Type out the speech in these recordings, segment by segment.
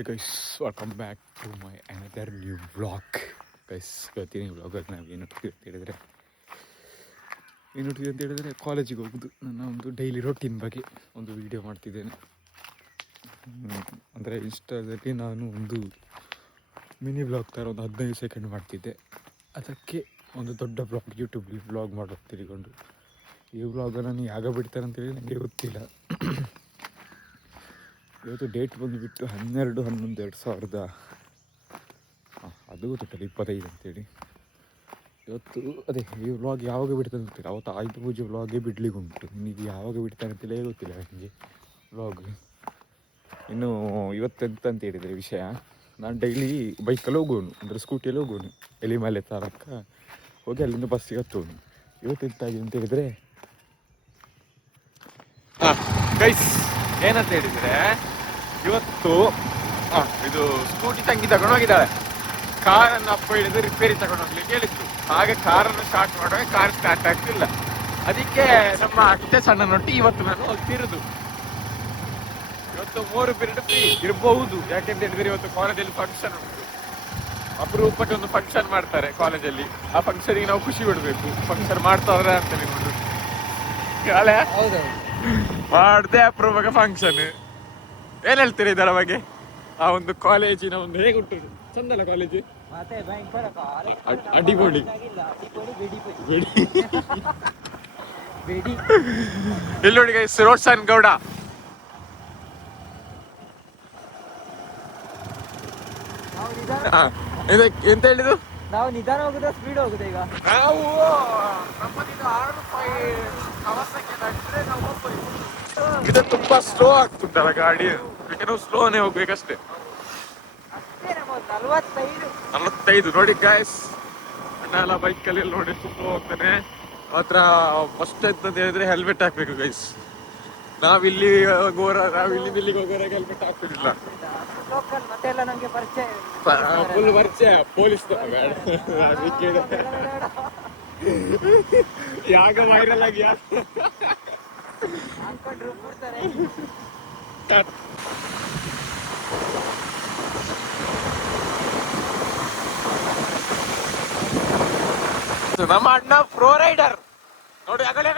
Hey guys, welcome back to my another new vlog. Guys, ಇವತ್ತಿನ ವ್ಲಾಗಲ್ಲಿ ನಾವು ಏನು ಅಂತ ಹೇಳಿದ್ರೆ ಕಾಲೇಜಿಗೆ ಹೋಗೋದು ನನ್ನ ಒಂದು ಡೈಲಿ ರೊಟೀನ್ ಬಗ್ಗೆ ಒಂದು ವಿಡಿಯೋ ಮಾಡ್ತಿದ್ದೇನೆ. ಅಂದರೆ ಇನ್ಸ್ಟಾದಲ್ಲಿ ನಾನು ಒಂದು ಮಿನಿ ವ್ಲಾಗ್ ಥರ ಒಂದು 15 ಸೆಕೆಂಡ್ ಮಾಡ್ತಿದ್ದೆ. ಅದಕ್ಕೆ ಒಂದು ದೊಡ್ಡ ವ್ಲಾಗ್ ಯೂಟ್ಯೂಬಲ್ಲಿ ವ್ಲಾಗ್ ಮಾಡೋದು ತಿಳ್ಕೊಂಡು ಈ ವ್ಲಾಗನ್ನು ನಾನು ಯಾವಾಗ ಬಿಡ್ತಾರೆ ಅಂತೇಳಿ ನನಗೆ ಗೊತ್ತಿಲ್ಲ. ಇವತ್ತು ಡೇಟ್ ಬಂದುಬಿಟ್ಟು 12/11/2000 ಅದು ಗೊತ್ತಿಲ್ಲ 25 ಅಂತೇಳಿ. ಇವತ್ತು ಅದೇ ಈ ವ್ಲಾಗ್ ಯಾವಾಗ ಬಿಡ್ತಾನೆ ಗೊತ್ತಿಲ್ಲ. ಅವತ್ತು ಆಯುಧ ಪೂಜೆ ವ್ಲಾಗೇ ಬಿಡ್ಲಿಕ್ಕೆ ಉಂಟು. ನಿಮಗೆ ಯಾವಾಗ ಬಿಡ್ತಾನೆ ಅಂತೇಳಿ ಗೊತ್ತಿಲ್ಲ ನನಗೆ ವ್ಲಾಗ್. ಇನ್ನು ಇವತ್ತೆಂತ ಅಂತ ಹೇಳಿದರೆ ವಿಷಯ, ನಾನು ಡೈಲಿ ಬೈಕಲ್ಲಿ ಹೋಗೋನು, ಅಂದರೆ ಸ್ಕೂಟಿಯಲ್ಲಿ ಹೋಗೋನು. ಎಲಿಮಲೆ ತರಕ ಹೋಗಿ ಅಲ್ಲಿಂದ ಬಸ್ಸಿಗೆ ಹತ್ತೋನು. ಇವತ್ತೆಂತಾಗಿದೆ ಅಂತ ಹೇಳಿದರೆ ಗೈಸ್ ಏನಂತ ಹೇಳಿದರೆ, ಇವತ್ತು ಇದು ಸ್ಕೂಟಿ ತಂಗಿ ತಗೊಂಡು ಹೋಗಿದ್ದಾಳೆ. ಕಾರನ್ನು ಅಪ್ಪ ಹಿಡಿದು ರಿಪೇರಿ ತಗೊಂಡು ಹೋಗ್ಲಿಕ್ಕೆ ಹೇಳಿತ್ತು. ಹಾಗೆ ಕಾರನ್ನು ಸ್ಟಾರ್ಟ್ ಮಾಡುವಾಗ ಕಾರ್ ಸ್ಟಾರ್ಟ್ ಆಗ್ತಿಲ್ಲ. ಅದಕ್ಕೆ ನಮ್ಮ ಅತ್ತೆ ಸಣ್ಣನೊಟ್ಟಿಗೆ ಇವತ್ತು ನಾನು ಹೋಗ್ತಿರೋದು. ಇವತ್ತು 3 ಪೀರಿಯಡ್ ಫ್ರೀ ಇರಬಹುದು. ಯಾಕೆಂತ ಹೇಳಿದ್ರೆ ಇವತ್ತು ಕಾಲೇಜಲ್ಲಿ ಫಂಕ್ಷನ್ ಉಂಟು. ಅಪರೂಪಕ್ಕೆ ಒಂದು ಫಂಕ್ಷನ್ ಮಾಡ್ತಾರೆ ಕಾಲೇಜಲ್ಲಿ. ಆ ಫಂಕ್ಷನ್ಗೆ ನಾವು ಖುಷಿ ಬಿಡಬೇಕು. ಫಂಕ್ಷನ್ ಮಾಡ್ತಾವ್ರೆ ಅಂತ ನಿಮ್ಮದು ಮಾಡ್ದೆ ಅಪರೂಪಕ್ಕೆ ಫಂಕ್ಷನ್. ಏನ್ ಹೇಳ್ತೀರಿ ಇದರ ಬಗ್ಗೆ? ಆ ಒಂದು ಕಾಲೇಜಿನ ಒಂದು ಹೇಗುಂಟು? ಚಂದಲ್ಲ ಕಾಲೇಜು? ಅಡಿಪೊಡಿ. ಇಲ್ಲಿ ನೋಡಿ ಗೈಸ್, ರೋಡ್ಸನ್ ಗೌಡ. ಎಂತ ಹೇಳಿದ್ದು? ನಾವು ನಿಧಾನ ಹೋಗುದಾ ಸ್ಪೀಡ್ ಹೋಗುದಾ? ಈಗ ನಾವು ನಮ್ಮದಿನ 6 ನಾವು ಇದು ತುಂಬಾ ಸ್ಲೋ ಆಗ್ತುಂಟಲ್ಲ ಗಾಡಿ. ನಾವು ಸ್ಲೋನೇ ಹೋಗ್ಬೇಕಷ್ಟೇ. 45 ನೋಡಿ ಗಾಯ್ಸ್, ಅಣ್ಣ ಬೈಕಲ್ಲಿ ನೋಡಿ ಸ್ಲೋ ಹೋಗ್ತಾನೆ. ಮಾತ್ರ ಫಸ್ಟ್ ಅಂತ ಹೇಳಿದ್ರೆ ಹೆಲ್ಮೆಟ್ ಹಾಕ್ಬೇಕು ಗೈಸ್. ನಾವಿಲ್ಲಿ ಇಲ್ಲಿಗೆ ಹೋಗೋರಾಗ ಹೆಲ್ಮೆಟ್ ಹಾಕ್ತಿರ್ಲಿಲ್ಲ. ಫುಲ್ ಪರಿಚಯ ಪೊಲೀಸ್ ಯಾಗ ವೈರಲ್ ಆಗಿ ನಮ್ಮ ಅಣ್ಣ ಪ್ರೋ ರೈಡರ್ ನೋಡಿ. ಅಕಡೆ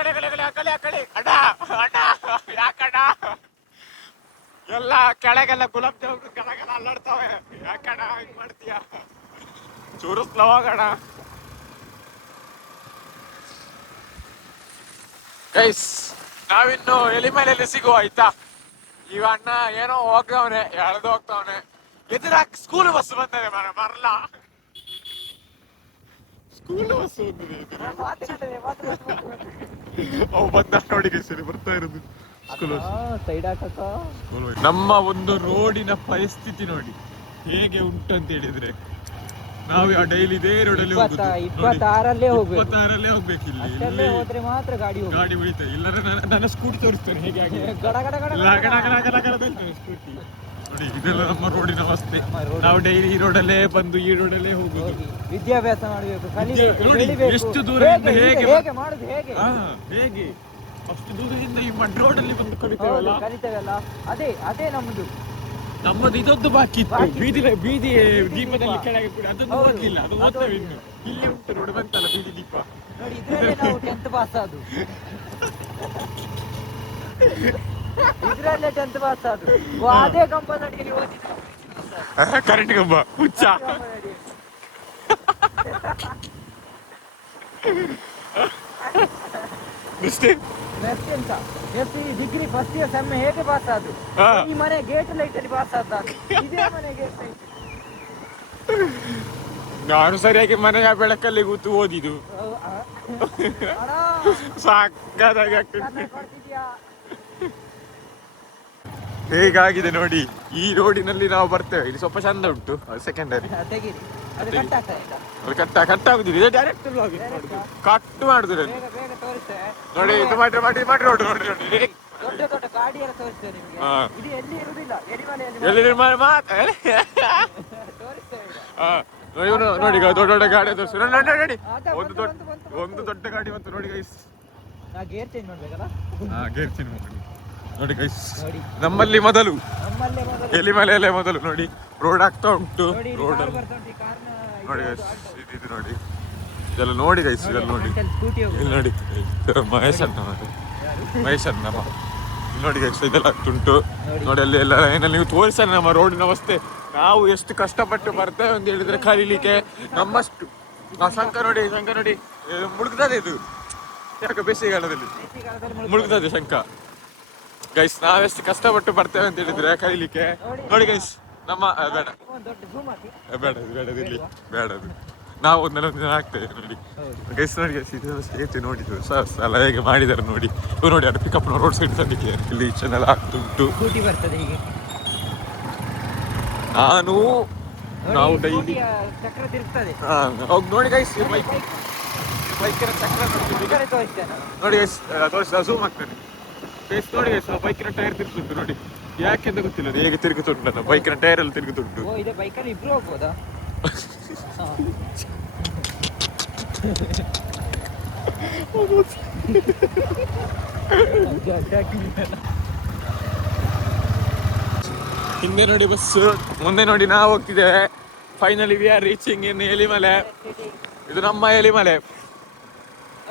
ಅಣ್ಣ ಯಾಕಣ್ಣ ಎಲ್ಲ ಕೆಳಗೆಲ್ಲ ಗುಲಾಬ್ ಜಾಮೂನ್ ಕೆಳಗೆಲ್ಲ ಅಲ್ಲಾಡ್ತಾವೆ. ಯಾಕಣ್ಣ ಹಿಂಗ್ ಮಾಡ್ತೀಯ? ಚೂರು ಸ್ಲೋ ಆಗೋಣ ಗೈಸ್. ನಾವಿನ್ನು ಎಲಿಮಲೆಯಲ್ಲಿ ಸಿಗುವ ಆಯ್ತಾ? ಈಗ ಅಣ್ಣ ಏನೋ ಹೋಗ್ತವನೆ, ಎಳ್ದು ಹೋಗ್ತಾವನೆ. ಎದುರ ಸ್ಕೂಲ್ ಬಸ್ ಬಂದಿದೆ, ಬರಲ್ಲ. ಸ್ಕೂಲ್ ಬಸ್ ಅವು ಬಂದ ನೋಡಿ ಸರಿ ಬರ್ತಾ ಇರೋದು ಸ್ಕೂಲ್ ಬಸ್. ನಮ್ಮ ಒಂದು ರೋಡಿನ ಪರಿಸ್ಥಿತಿ ನೋಡಿ ಹೇಗೆ ಉಂಟು ಅಂತ ಹೇಳಿದ್ರೆ, ನಾವು ಡೈಲಿ ಇದೇ ರೋಡಲ್ಲಿ 26ರಲ್ಲೇ ಹೋಗ್ಬೇಕು. ಇಲ್ಲಿ ಹೋದ್ರೆ ಮಾತ್ರ ಗಾಡಿ ಉಳಿತಾರೆ. ಇಲ್ಲದ್ರೆ ನನ್ನ ಸ್ಕೂಟಿ ತೋರಿಸ್ತೇನೆ ಹೇಗೆ ಆಗಿದೆ ಸ್ಕೂಟಿ ನೋಡಿ. ಇದೆಲ್ಲ ನಮ್ಮ ರೋಡಿನ ಅವಸ್ಥೆ. ನಾವು ಡೈಲಿ ಈ ರೋಡಲ್ಲೇ ಬಂದು ಈ ರೋಡಲ್ಲೇ ಹೋಗುದು. ವಿದ್ಯಾಭ್ಯಾಸ ಮಾಡಬೇಕು ನೋಡಿ ಎಷ್ಟು ದೂರದಿಂದ ಹೇಗೆ ಹೇಗೆ ಅಷ್ಟು ದೂರದಿಂದ ಈ ಮಡ್ ರೋಡಲ್ಲಿ ಬಂದು ಕಲಿತೇವಲ್ಲ. ಅದೇ ನಮ್ಮದು ಇದೊಂದು ಬಾಕಿ ಇತ್ತು. ಬೀದಿ ದೀಪದಲ್ಲಿ ಕೆಳಗೆ ಕೂಡ ಅದೊಂದು ಓದ್ಲಿಲ್ಲ. ಅದು ಓದ್ತೇವೆ ಇನ್ನು. ಇಲ್ಲಿ ಉಂಟು ನೋಡಿ, ಬಂತಲ್ಲ ಬೀದಿ ದೀಪ ನೋಡಿ. ಇದ್ರಲ್ಲೇ ನಾವು 10th ಪಾಸ್ ಆದು. ಇದ್ರಲ್ಲೇ 10th ಪಾಸ್ ಆದು. ಅದೇ ಕಂಪನಿಯಲ್ಲಿ ಓದಿದ್ದು. ಕರೆಂಟ್ ಕಂಬ ಹುಚ್ಚ. ಡಿಗ್ರಿ ಫಸ್ಟ್ ಇಯರ್ ಸೆಮ್ ಹೇಗೆ ಪಾಸ್ ಆದ್ರು? ಈ ಮನೆ ಗೇಟ್ ಲೈಟ್ ಅಲ್ಲಿ ಪಾಸ್ ಆದ. ಇದೇ ಮನೆ ಗೇಟ್ ಲೈಟ್. ನಾನು ಸರಿಯಾಗಿ ಮನೆಯ ಬೆಳಕಲ್ಲಿ ಕೂತು ಓದಿದ್ದು. ಸಾಕಾಗಿ ಆಗ್ತದೆ. ಹೇಗಾಗಿದೆ ನೋಡಿ. ಈ ರೋಡಿನಲ್ಲಿ ನಾವು ಬರ್ತೇವೆ. ಇಲ್ಲಿ ಸ್ವಲ್ಪ ಚಂದ ಉಂಟು. ಸೆಕೆಂಡರಿ ಕಟ್ ಆಗುದಿಲ್ಲ. ಡೈರೆಕ್ಟ್ ಕಟ್ ಮಾಡುದು ನೋಡಿ. ಇದು ಮಾಡಿ ರೋಡ್ ನೋಡಿ. ಇವನು ನೋಡಿ ದೊಡ್ಡ ಗಾಡಿ ತೋರಿಸಿ ನೋಡಿ. ಒಂದು ದೊಡ್ಡ ಗಾಡಿ ಬಂತು ನೋಡಿ ಗೈಸ್. ಗೇರ್ ಚೇಂಜ್ ಮಾಡ್ಬೇಕಲ್ಲ? ಗೇರ್ ಚೇಂಜ್ ಮಾಡಿ ನೋಡಿ ಗೈಸ್, ನೋಡಿ ನಮ್ಮಲ್ಲಿ ಮೊದಲು ನಮ್ಮಲ್ಲೇ ಮೊದಲು ಎಲಿಮಲೆಯಲ್ಲೇ ಮೊದಲು ನೋಡಿ ರೋಡ್ ಆಗ್ತಾ ಉಂಟು. ನೋಡಿ ಇಲ್ಲಿ ರೋಡ್ ಕಾರ್ ಬರ್ತಾ ಉಂಟು, ಈ ಕಾರ್ನ ನೋಡಿ ಗೈಸ್, ಇದು ನೋಡಿ, ಇದೆಲ್ಲ ನೋಡಿ ಗೈಸ್, ಇದೆಲ್ಲ ನೋಡಿ, ಸ್ಕೂಟಿ ಇಲ್ಲಿ ನೋಡಿ ಮಹೇಶ್ ಅಣ್ಣ ಮಾರ್ರೆ. ಮಹೇಶ್ ಅಣ್ಣ ಇಲ್ಲಿ ನೋಡಿ ಗೈಸ್, ಇದೆಲ್ಲ ಆಗ್ತುಂಟು ನೋಡಿ. ಅಲ್ಲಿ ಎಲ್ಲ ಏನಲ್ಲಿ ನೀವು ತೋರಿಸಲ್ಲ ನಮ್ಮ ರೋಡಿನ ಅವಸ್ಥೆ. ನಾವು ಎಷ್ಟು ಕಷ್ಟಪಟ್ಟು ಬರ್ತೇವೆ ಅಂತ ಹೇಳಿದ್ರೆ ಕಲೀಲಿಕ್ಕೆ ನಮ್ಮಷ್ಟು. ಆ ಶಂಕ ನೋಡಿ, ಶಂಕ ನೋಡಿ ಮುಳುಗ್ತದೆ ಇದು, ಯಾಕೆ ಬೇಸಿಗೆಗಾಲದಲ್ಲಿ ಮುಳುಗ್ತದೆ ಶಂಕ. ಗೈಸ್ ನಾವೆಷ್ಟು ಕಷ್ಟಪಟ್ಟು ಬರ್ತೇವೆ ಅಂತ ಹೇಳಿದ್ರೆ ಕಲೀಲಿಕ್ಕೆ. ನೋಡಿ ಗೈಸ್ ನಮ್ಮ ಬೇಡ ಬೇಡ ಬೇಡ ಇಲ್ಲಿ ಬೇಡ, ಅದು ನಾವು ಒಂದೊಂದು ಆಗ್ತೇವೆ ನೋಡಿ ಗೈಸ್. ನೋಡಿ ಗೈಸ್, ಇದು ಸೇತುವೆ ನೋಡಿ ಅಲ್ಲ ಹೇಗೆ ಮಾಡಿದ್ದಾರೆ ನೋಡಿ. ಇವು ನೋಡಿ ಅದು ಪಿಕಪ್ ರೋಡ್ ಸೈಡ್ ತಂದಿಕ್ಕೆ ಇಲ್ಲಿ ಚೆನ್ನಾಗಿ ಆಗ್ತುಂಟು. ಸ್ಕೂಟಿ ಬರ್ತದೆ ಹೀಗೆ, ನಾವು ಡೈಲಿ ಚಕ್ರ ತಿರುಗ್ತದೆ. ಹೋಗಿ ನೋಡಿ ಗೈಸ್, ಬೈಕಿನ ಚಕ್ರ ನೋಡಿ ಗೈಸ್, ತೋರಿಸಿದ ಝೂಮ್ ಆಗ್ತದೆ ಗೈಸ್. ನೋಡಿ ಗೈಸ್, ಬೈಕಿನ ಟೈರ್ ತಿರುಗುತ್ತುಂಟು ನೋಡಿ, ಯಾಕೆ ಅಂತ ಗೊತ್ತಿಲ್ಲ, ಅದು ಹೇಗೆ ತಿರುಗುತ್ತುಂಟು ನನ್ನ ಬೈಕಿನ ಟೈರ್ ಅಲ್ಲಿ ತಿರುಗುತ್ತುಂಟು. ಇದೆ ಬೈಕಲ್ಲಿ ಇಬ್ರು ಹೋಗ್ಬೋದಾ? ಹಿಂದೆ ನೋಡಿ ಬಸ್, ಮುಂದೆ ನೋಡಿ ನಾವು ಹೋಗ್ತಿದ್ದೇವೆ. ಫೈನಲಿ ವಿ ಆರ್ ರೀಚಿಂಗ್ ಇನ್ ಎಲಿಮಲೆ. ಇದು ನಮ್ಮ ಎಲಿಮಲೆ,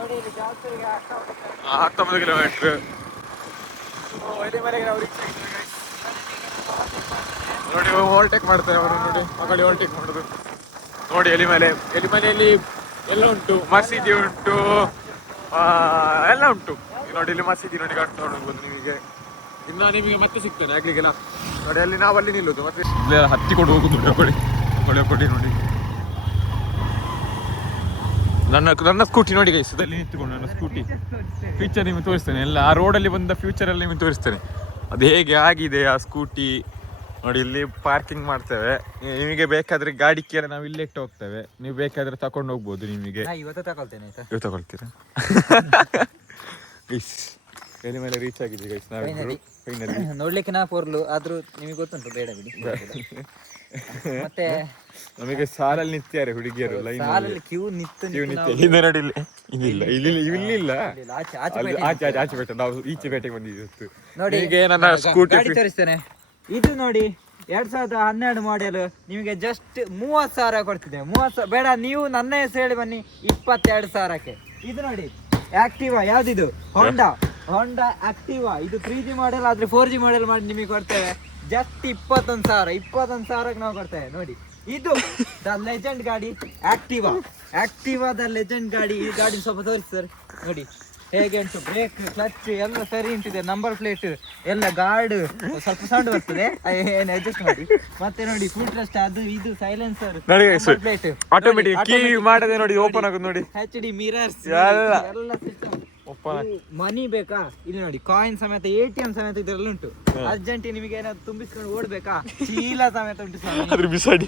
19 ಕಿಲೋಮೀಟರ್ ಎಲಿಮಲೆಗೆ ನಾವು ರೀಚ್ ಆಗಿದ್ದೇವೆ. ನೋಡಿ ಓವರ್ಟೇಕ್ ಮಾಡ್ತಾರೆ ಅವರು, ನೋಡಿ ಆ ಕಡೆ ಓವರ್ಟೇಕ್ ಮಾಡೋದು ನೋಡಿ. ಎಲಿಮಲೆಯಲ್ಲಿ ಎಲ್ಲ ಉಂಟು, ಮಸೀದಿ ಉಂಟು, ಎಲ್ಲ ಉಂಟು ನೋಡಿ. ಇಲ್ಲಿ ಮಸೀದಿ ನೋಡಿ ಕಾಣ್ತಾ ನೋಡ್ಬೋದು ನಿಮಗೆ. ಇನ್ನು ನಿಮಗೆ ಮತ್ತೆ ಸಿಗ್ತೇನೆ ಆಗ್ಲಿಕ್ಕೆಲ್ಲ ನೋಡಿ. ಅಲ್ಲಿ ನಾವು ಅಲ್ಲಿ ನಿಲ್ಲುದು, ಮತ್ತೆ ಹತ್ತಿ ಕೊಡು ಹೋಗುದು ಕೊಡಿ ನೋಡಿ. ನನ್ನ ಸ್ಕೂಟಿ ನೋಡಿ ಗೈಸ್, ಅಲ್ಲಿ ನಿಂತ್ಕೊಂಡು ನನ್ನ ಸ್ಕೂಟಿ ಫ್ಯೂಚರ್ ನಿಮಗೆ ತೋರಿಸ್ತೇನೆ. ಎಲ್ಲ ಆ ರೋಡಲ್ಲಿ ಬಂದ ಫ್ಯೂಚರಲ್ಲಿ ನಿಮಗೆ ತೋರಿಸ್ತೇನೆ ಅದು ಹೇಗೆ ಆಗಿದೆ ಆ ಸ್ಕೂಟಿ ನೋಡಿ. ಇಲ್ಲಿ ಪಾರ್ಕಿಂಗ್ ಮಾಡ್ತೇವೆ, ನಿಮಗೆ ಬೇಕಾದ್ರೆ ಗಾಡಿ ಕೇಳ ನಾವು ಇಲ್ಲೇ ಇಟ್ಟು ಹೋಗ್ತೇವೆ, ನೀವು ಬೇಕಾದ್ರೆ ತಕೊಂಡು ಹೋಗ್ಬೋದು. ನಿಮಗೆ ಇವತ್ತು ತಗೊಳ್ತೇನೆ ಆಯ್ತಾ? ಇವತ್ತು ತಗೊಳ್ತೀರಾ? ಗೈಸ್ ಎಲಿಮಲೆ ರೀಚ್ ಆಗಿದೆ ಗೈಸ್, ನಾವು ಫೈನಲಿ. ನೋಡ್ಲಿಕ್ಕೆ ನಾ ಪೋರ್ಲು ಆದ್ರೂ ನಿಮಗೆ ಗೊತ್ತುಂಟು, ಬೇಡ ಬಿಡಿ. ಮತ್ತೆ ನಮಗೆ ಸಾಲಲ್ಲಿ ನಿಂತಿದ್ದಾರೆ ಹುಡುಗಿಯರು, ಸಾಲಲ್ಲಿ ಕ್ಯೂ ನಿಂತು ಹಿಂದೆ ನೋಡಿ. ಇಲ್ಲಿಲ್ಲ, ಆಚೆ ಬೇಟ, ನಾವು ಈಚೆ ಬೇಟೆಗೆ ಬಂದಿದ್ದು ನೋಡಿ. ನನ್ನ ಸ್ಕೂಟಿ ತೋರಿಸ್ತೇನೆ. ಇದು ನೋಡಿ 2012 ಮಾಡೆಲ್, ನಿಮಗೆ ಜಸ್ಟ್ 30,000 ಕೊಡ್ತಿದೆ. 30,000 ಬೇಡ, ನೀವು ನನ್ನ ಹೆಸರು ಹೇಳಿ ಬನ್ನಿ, 22,000ಕ್ಕೆ. ಇದು ನೋಡಿ ಆಕ್ಟಿವಾ, ಯಾವ್ದಿದು? ಹೋಂಡಾ ಆಕ್ಟಿವಾ. ಇದು 3G ಮಾಡೆಲ್ ಆದ್ರೆ 4G ಮಾಡೆಲ್ ಮಾಡಿ ನಿಮಗೆ ಕೊಡ್ತೇವೆ. ಜಸ್ಟ್ 21,000ಕ್ಕೆ ನಾವು ಕೊಡ್ತೇವೆ ನೋಡಿ. ಇದು ದ ಲೆಜೆಂಡ್ ಗಾಡಿ ಆಕ್ಟಿವಾ ದ ಲೆಜೆಂಡ್ ಗಾಡಿ. ಈ ಗಾಡಿ ಸ್ವಲ್ಪ ತೋರಿಸಿ ಸರ್ ನೋಡಿ ಹೇಗೆ ಉಂಟು. ಬ್ರೇಕ್, ಕ್ಲಚ್ ಎಲ್ಲ ಸರಿ ಉಂಟಿದೆ. ನಂಬರ್ ಪ್ಲೇಟ್ ಎಲ್ಲ, ಗಾರ್ಡ್ ಸ್ವಲ್ಪ ಸೌಂಡ್ ಬರ್ತದೆ, ಏನು ಅಡ್ಜಸ್ಟ್ ಮಾಡಿ. ಮತ್ತೆ ನೋಡಿ ಫುಲ್ ಟ್ರಸ್ಟ್, ಅದು ಇದು ಸೈಲೆನ್ಸರ್, ಪ್ಲೇಟ್ ಆಟೋಮೆಟಿಕ್ ಕೀ ಮಾಡದೆ ನೋಡಿ ಓಪನ್ ಆಗೋದು ನೋಡಿ. HD ಮಿರರ್ಸ್ ಎಲ್ಲ ಸಿಸ್ಟಮ್. ಮನಿ ಬೇಕಾ? ಇಲ್ಲಿ ನೋಡಿ ಕಾಯಿನ್ ಸಮೇತ, ATM ಸಮೇತ ಇದರಲ್ಲಿ ಉಂಟು. ಅರ್ಜೆಂಟ್ ನಿಮಗೆ ಏನಾದ್ರು ತುಂಬಿಸ್ಕೊಂಡು ಓಡ್ಬೇಕಾ, ಚೀಲ ಸಮೇತ ಉಂಟು. ಬಿಸಾಡಿ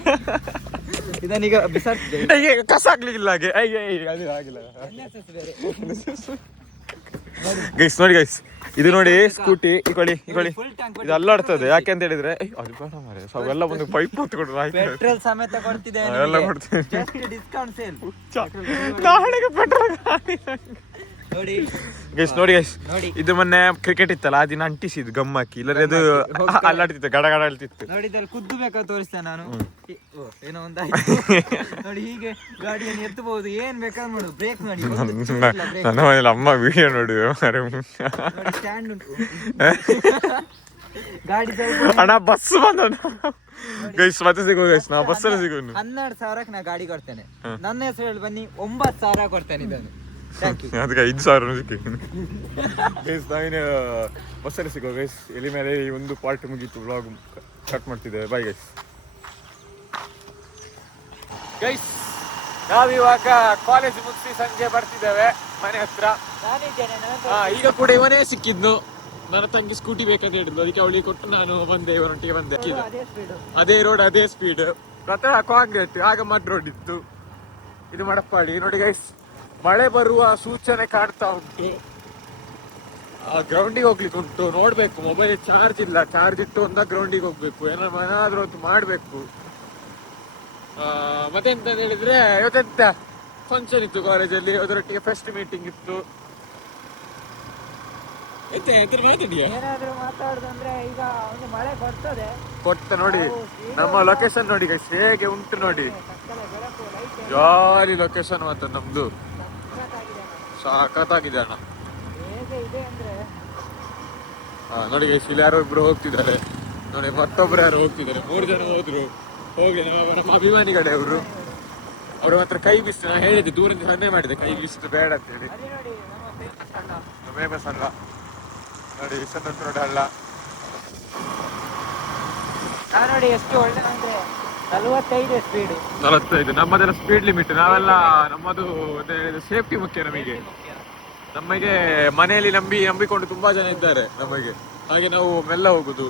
ಇದನ್ನೀಗ ಬಿಸಾಡ್ತಿದೆ, ಕಸ ಹಾಕ್ಲಿಕ್ಕಿಲ್ಲ ಹಾಗೆ. ಆಗಿಲ್ಲ ಗೈಸ್. ನೋಡಿ ಗೈಸ್, ಇದು ನೋಡಿ ಸ್ಕೂಟಿ, ಇಕೊಳ್ಳಿ ಇದು ಅಲ್ಲಾಡ್ತದೆ. ಯಾಕೆ ಅಂತ ಹೇಳಿದ್ರೆ ಅದು ಬೇಡ ಮಾರ್ರೆ, ಅವೆಲ್ಲ ಒಂದು ಪೈಪ್ ಹೊತ್ಕೊಂಡು ಪೆಟ್ರೋಲ್ ಸಮೇತ ಕೊಡ್ತಿದೆ, ಎಲ್ಲ ಕೊಡ್ತೀನಿ. ಡಿಸ್ಕೌಂಟ್ ಸೇಲ್ ನಾಳೆಗೆ ಪೆಟ್ರೋಲ್ ನೋಡಿ ಗೈಸ್. ಇದು ಮೊನ್ನೆ ಕ್ರಿಕೆಟ್ ಇತ್ತಲ್ಲ, ಅದನ್ನ ಅಂಟಿಸಿದ್ ಗಮ್ಮಕ್ಕಿ, ಇಲ್ಲದ್ರೆ ಅದು ಅಲ್ಲಾಡ್ತಿತ್ತು, ಗಡ ಹೇಳ್ತಿತ್ತು ನೋಡಿ. ಇದ್ರಲ್ಲಿ ಕುದ್ದು ಬೇಕಾದ್ರೆ ತೋರಿಸ್ತೇನೆ ನಾನು. ಏನೋ ಒಂದಾಯ್ತು ನೋಡಿ. ಹೀಗೆ ಗಾಡಿಯನ್ನು ಎತ್ತಬಹುದು, ಏನ್ ಬೇಕಾದ್ರೆ ಮಾಡು. ಬ್ರೇಕ್ ನೋಡಿ, ನನ್ನ ಮನೇಲಿ ಅಮ್ಮ ವಿಡಿಯೋ ನೋಡಿ ಸ್ಟ್ಯಾಂಡ್ ಉಂಟು ಗಾಡಿ. ಅಣ್ಣ ಬಸ್ ಬಂದ ಗೈಸ್, ಮತ್ತೆ ಸಿಗೋ ಗೈಸ್, ನಾ ಬಸ್ಸಲ್ಲಿ ಸಿಗೋ. 12,000ಕ್ಕೆ ನಾ ಗಾಡಿ ಕೊಡ್ತೇನೆ. ನನ್ನ ಹೆಸರು ಹೇಳಿ ಬನ್ನಿ, 9,000 ಕೊಡ್ತೇನೆ ಇದನ್ನು. ಅದಕ್ಕೆ 5,000 ಸಿಕ್ಕಿದ್ದೀನಿ ಗೈಸ್. ನಾವಿನ ಬಸ್ಸಲ್ಲಿ ಸಿಗೋ ಗೈಸ್. ಎಲಿಮಲೆ ಈ ಒಂದು ಪಾರ್ಟ್ ಮುಗೀತು, ವ್ಲಾಗ್ ಕಟ್ ಮಾಡ್ತಿದ್ದೇವೆ. Bye guys. ಗೈಸ್ ನಾವಿವಾಗ ಕಾಲೇಜ್ ಮುಗಿಸಿ ಸಂಜೆ ಬರ್ತಿದ್ದೇವೆ ಮನೆ ಹತ್ರ. ಈಗ ಕೂಡ ಇವನೇ ಸಿಕ್ಕಿದ್ನು, ನನ್ನ ತಂಗಿ ಸ್ಕೂಟಿ ಬೇಕಂತ ಹೇಳಿದ್ಲು, ಅದಕ್ಕೆ ಅವಳಿಗೆ ಕೊಟ್ಟು ನಾನು ಬಂದೆ, ಇವನೊಟ್ಟಿಗೆ ಬಂದೆ. ಅದೇ ರೋಡ್, ಅದೇ ಸ್ಪೀಡ್. ಪ್ರಥಮ ಕಾಂಕ್ರೀಟ್, ಆಗ ಮಡ್ ರೋಡ್ ಇತ್ತು. ಇದು ಮಡಪ್ಪಾಡಿ ನೋಡಿ ಗೈಸ್. ಮಳೆ ಬರುವ ಸೂಚನೆ ಕಾಣ್ತಾ ಉಂಟು. ಗ್ರೌಂಡಿಗೆ ಹೋಗ್ಲಿಕ್ಕೆ ಉಂಟು, ನೋಡ್ಬೇಕು. ಮೊಬೈಲ್ ಚಾರ್ಜ್ ಇಲ್ಲ, ಚಾರ್ಜ್ ಇಟ್ಟು ಗ್ರೌಂಡಿಗೆ ಹೋಗ್ಬೇಕು, ಏನಾದ್ರೂ ಒಂದು ಮಾಡ್ಬೇಕು. ಮತ್ತೆ ಎಂತ ಹೇಳಿದ್ರೆ, ಇವತ್ತೆಂತ ಫಂಕ್ಷನ್ ಇತ್ತು ಕಾಲೇಜಲ್ಲಿ, ಅದರೊಟ್ಟಿಗೆ ಫೆಸ್ಟ್ ಮೀಟಿಂಗ್ ಇತ್ತು. ಏನಾದ್ರೂ ಮಾತಾಡುದಂದ್ರೆ ಈಗ ಒಂದು ಮಳೆ ಬರ್ತದೆ, ಕೊಟ್ಟ ನೋಡಿ ನಮ್ಮ ಲೊಕೇಶನ್ ನೋಡಿ ಗೈಸ್ ಹೇಗೆ ಉಂಟು ನೋಡಿ, ಸಕ್ಕಲ ಬೆಳಕು ಲೈಟ್ ಜಾಲಿ ಲೊಕೇಶನ್ ಮಾತ್ರ ನಮ್ದು, ಸಾಕತ್ತಾಗಿದೆ ಅಣ್ಣ. ಹೇಗೆ ಇದೆ ಅಂದ್ರೆ ನೋಡಿ ಗೈಸ್ ಇಲ್ಲಿ ಯಾರೋ ಇಬ್ರು ಹೋಗ್ತಿದ್ದಾರೆ ನೋಡಿ, ಮತ್ತೊಬ್ರು ಯಾರು ಹೋಗ್ತಿದ್ದಾರೆ, 3 ಜನ ಹೋದ್ರು. ಹೋಗಿ ನಮ್ಮ ಅಭಿಮಾನಿಗಳೇ ಅವರು, ಅವ್ರ ಹತ್ರ ಕೈ ಬಿಸಿ, ನಾನು ಹೇಳಿದ್ದೆ ದೂರದಿಂದ ಸನ್ನೆ ಮಾಡಿದೆ ಕೈ ಬಿಸಿದು ಬೇಡ ಅಂತೇಳಿ. ಅಲ್ಲಿ ನೋಡಿ ನಮ್ಮ ಫೇಮಸ್ ಅಣ್ಣ, ಫೇಮಸ್ ಅಲ್ಲ ನೋಡಿ, ವಿಶ್ವನಾಥ್ ಹಳ್ಳ ನೋಡಿ ಎಷ್ಟು ಒಳ್ಳೆ ಅಂದ್ರೆ 45 ಸ್ಪೀಡ್, 45 ನಮ್ಮದೆಲ್ಲ ಸ್ಪೀಡ್ ಲಿಮಿಟ್. ನಾವೆಲ್ಲ ನಮ್ಮದು ಸೇಫ್ಟಿ ಮುಖ್ಯ ನಮಗೆ. ನಮಗೆ ಮನೆಯಲ್ಲಿ ನಂಬಿಕೊಂಡು ತುಂಬಾ ಜನ ಇದ್ದಾರೆ ನಮಗೆ, ಹಾಗೆ ನಾವು ಮೆಲ್ಲ ಹೋಗುದು.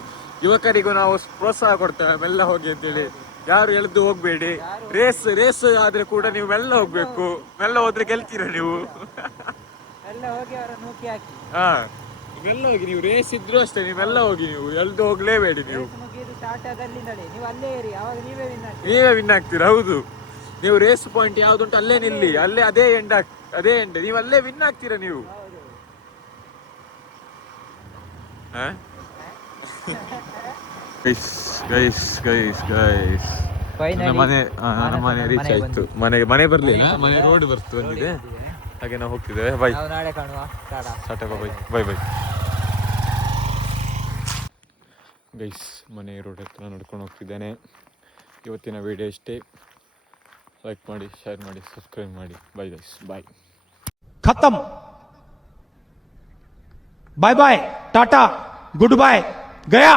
ಯುವಕರಿಗೂ ನಾವು ಪ್ರೋತ್ಸಾಹ ಕೊಡ್ತೇವೆ ಮೆಲ್ಲ ಹೋಗಿ ಅಂತೇಳಿ. ಯಾರು ಎಳೆದು ಹೋಗ್ಬೇಡಿ, ರೇಸ್ ಆದ್ರೆ ಕೂಡ ನೀವು ಮೆಲ್ಲ ಹೋಗ್ಬೇಕು, ಮೆಲ್ಲ ಹೋದ್ರೆ ಗೆಲ್ತೀರ ನೀವು. ಎಲ್ಲ ಹೋಗಿ ಅವರ ನೂಕಿ ಹಾಕಿ, ಹಾ ಮೆಲ್ಲ ಹೋಗಿ, ನೀವು ರೇಸ್ ಇದ್ರು ಅಷ್ಟೇ, ನೀವೆಲ್ಲ ಹೋಗಿ, ನೀವು ಎಲ್ದು ಹೋಗ್ಲೇಬೇಡಿ. ನೀವು ಮುಗಿದು ಸ್ಟಾರ್ಟ್ ಆದಲ್ಲಿಂದಲೇ ನೀವು ಅಲ್ಲೇ ಇರಿ, ಅವಾಗ ನೀವೇ ವಿನ್ ಆಗ್ತೀರಾ. ಹೌದು, ನೀವು ರೇಸ್ ಪಾಯಿಂಟ್ ಯಾವ್ದುಂಟು ಅಲ್ಲೇ ನಿಲ್ಲಿ, ಅಲ್ಲೇ ಅದೇ ಎಂಡ್ ನೀವು ಅಲ್ಲೇ ವಿನ್ ಆಗ್ತೀರಾ ನೀವು. ನಮ್ಮ ಮನೆ ರೀಚ್ ಆಯ್ತು. ಮನೆ ಬರ್ಲಿಲ್ಲ, ಮನೆ ರೋಡ್ ಬಂದಿದೆ, ಹಾಗೆ ನಾವು ಹೋಗ್ತಿದ್ದೇವೆ. ಬೈ, ನಾಳೆ ಕಾಣುವ, ಟಾಟಾ, ಬೈ. ಗೈಸ್ ಮನೆ ರೋಡ್ ಹತ್ರ ನಡ್ಕೊಂಡು ಹೋಗ್ತಿದ್ದೇನೆ. ಇವತ್ತಿನ ವಿಡಿಯೋ ಇಷ್ಟೇ. ಲೈಕ್ ಮಾಡಿ, ಶೇರ್ ಮಾಡಿ, ಸಬ್ಸ್ಕ್ರೈಬ್ ಮಾಡಿ. Bye guys, bye. खत्म, bye bye, tata, goodbye, गया.